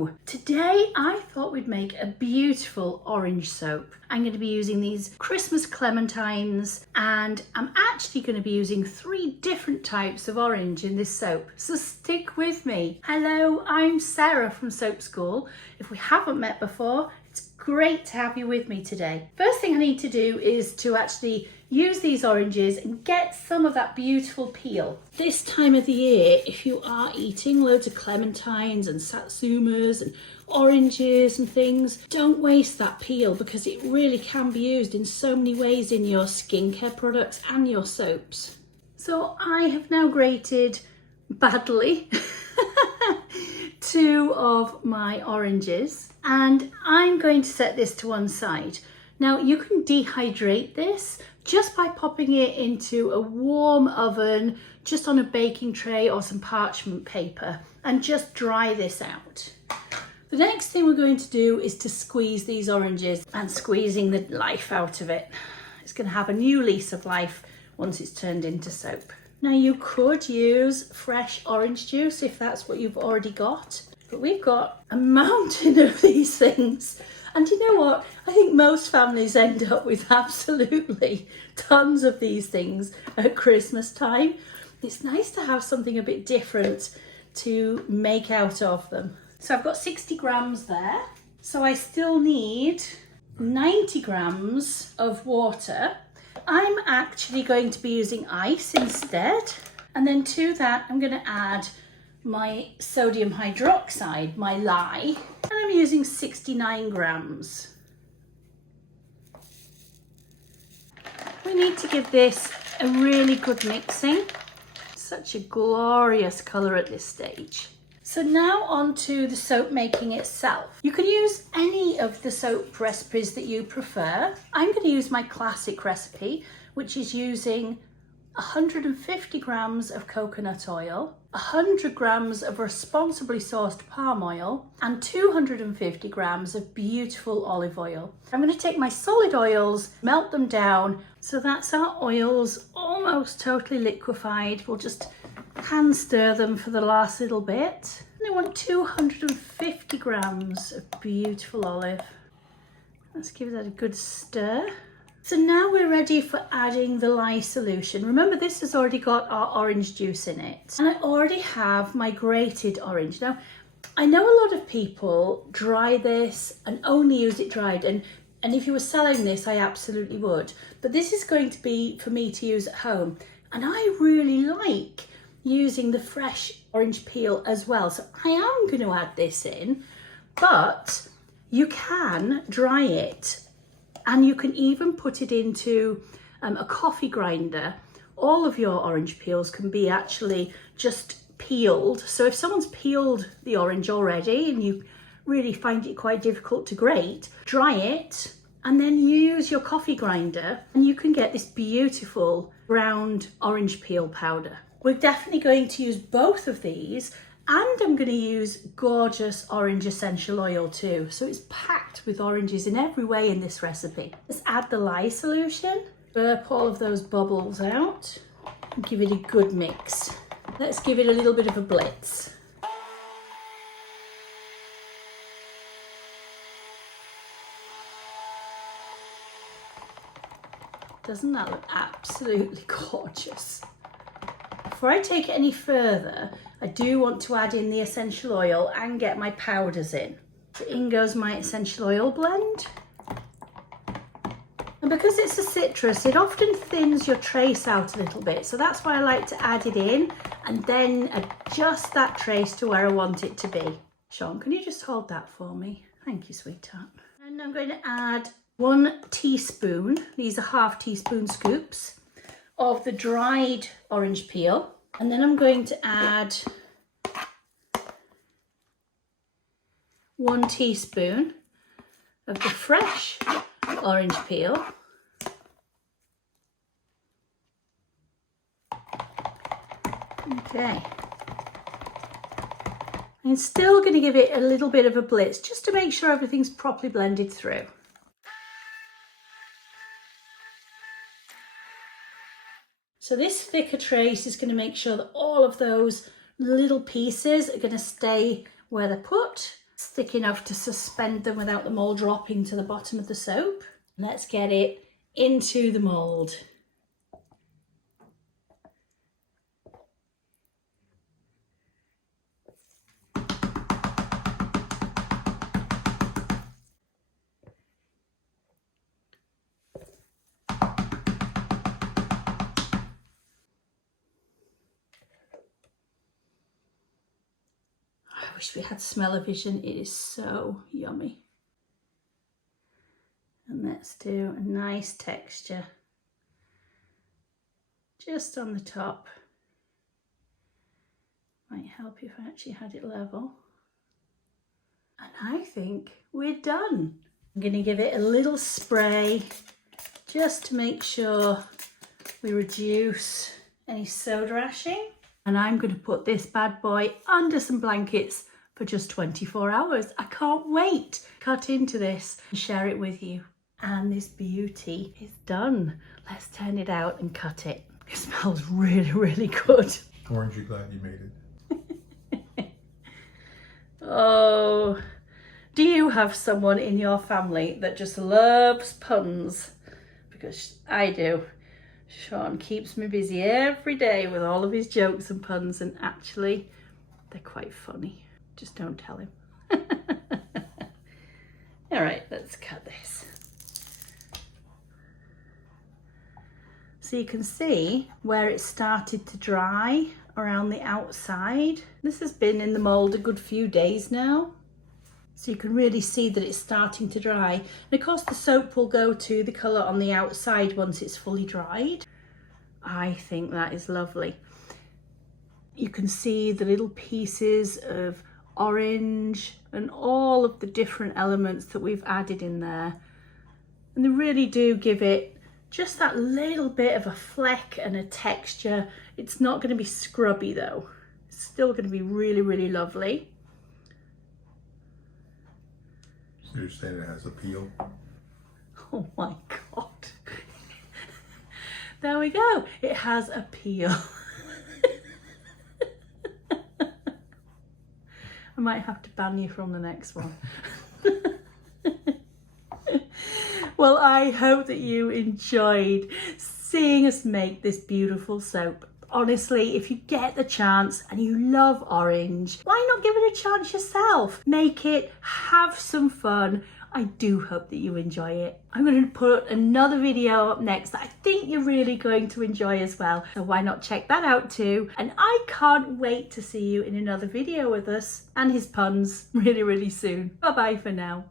Hello! Today I thought we'd make a beautiful orange soap. I'm going to be using these Christmas clementines and I'm actually going to be using 3 different types of orange in this soap. So stick with me. Hello, I'm Sarah from Soap School. If we haven't met before, it's great to have you with me today. First thing I need to do is to actually use these oranges and get some of that beautiful peel. This time of the year, if you are eating loads of clementines and satsumas and oranges and things, don't waste that peel because it really can be used in so many ways in your skincare products and your soaps. So I have now grated badly 2 of my oranges and I'm going to set this to one side. Now you can dehydrate this just by popping it into a warm oven, just on a baking tray or some parchment paper, and just dry this out. The next thing we're going to do is to squeeze these oranges, and squeezing the life out of it. It's going to have a new lease of life once it's turned into soap. Now you could use fresh orange juice if that's what you've already got, but we've got a mountain of these things. And you know what? I think most families end up with absolutely tons of these things at Christmas time. It's nice to have something a bit different to make out of them. So I've got 60 grams there. So I still need 90 grams of water. I'm actually going to be using ice instead. And then to that, I'm going to add my sodium hydroxide, my lye, and I'm using 69 grams. We need to give this a really good mixing. Such a glorious colour at this stage. So now on to the soap making itself. You can use any of the soap recipes that you prefer. I'm going to use my classic recipe, which is using 150 grams of coconut oil, 100 grams of responsibly sourced palm oil, and 250 grams of beautiful olive oil. I'm going to take my solid oils, melt them down. So that's our oils almost totally liquefied. We'll just hand stir them for the last little bit. And I want 250 grams of beautiful olive. Let's give that a good stir. So now we're ready for adding the lye solution. Remember, this has already got our orange juice in it. And I already have my grated orange. Now, I know a lot of people dry this and only use it dried. And if you were selling this, I absolutely would. But this is going to be for me to use at home. And I really like using the fresh orange peel as well. So I am going to add this in, but you can dry it. And you can even put it into a coffee grinder. All of your orange peels can be actually just peeled. So if someone's peeled the orange already and you really find it quite difficult to grate, dry it and then use your coffee grinder and you can get this beautiful ground orange peel powder. We're definitely going to use both of these. And I'm going to use gorgeous orange essential oil too. So it's packed with oranges in every way in this recipe. Let's add the lye solution, burp all of those bubbles out, and give it a good mix. Let's give it a little bit of a blitz. Doesn't that look absolutely gorgeous? Before I take it any further, I do want to add in the essential oil and get my powders in. So in goes my essential oil blend. And because it's a citrus, it often thins your trace out a little bit. So that's why I like to add it in and then adjust that trace to where I want it to be. Sean, can you just hold that for me? Thank you, sweetheart. And I'm going to add 1 teaspoon, these are ½ teaspoon scoops, of the dried orange peel, and then I'm going to add 1 teaspoon of the fresh orange peel, okay. I'm still going to give it a little bit of a blitz just to make sure everything's properly blended through. So this thicker trace is going to make sure that all of those little pieces are going to stay where they're put. thick enough to suspend them without them all dropping to the bottom of the soap. Let's get it into the mould. I wish we had smell-o-vision. It is so yummy. And let's do a nice texture just on the top. Might help if I actually had it level. And I think we're done. I'm going to give it a little spray just to make sure we reduce any soda ashing. And I'm going to put this bad boy under some blankets for just 24 hours. I can't wait to cut into this and share it with you. And this beauty is done. Let's turn it out and cut it. It smells really, really good. Aren't you glad you made it? Oh, do you have someone in your family that just loves puns? Because I do. Sean keeps me busy every day with all of his jokes and puns, and actually they're quite funny. Just don't tell him. All right, let's cut this. So you can see where it started to dry around the outside. This has been in the mould a good few days now. So you can really see that it's starting to dry. And of course the soap will go to the colour on the outside once it's fully dried. I think that is lovely. You can see the little pieces of orange and all of the different elements that we've added in there. And they really do give it just that little bit of a fleck and a texture. It's not going to be scrubby though. It's still going to be really, really lovely. So you're saying it has appeal? Oh my God. There we go. It has appeal. I might have to ban you from the next one. Well, I hope that you enjoyed seeing us make this beautiful soap. Honestly, if you get the chance and you love orange, why not give it a chance yourself? Make it, have some fun. I do hope that you enjoy it. I'm going to put another video up next that I think you're really going to enjoy as well. So why not check that out too? And I can't wait to see you in another video with us and his puns really, really soon. Bye bye for now.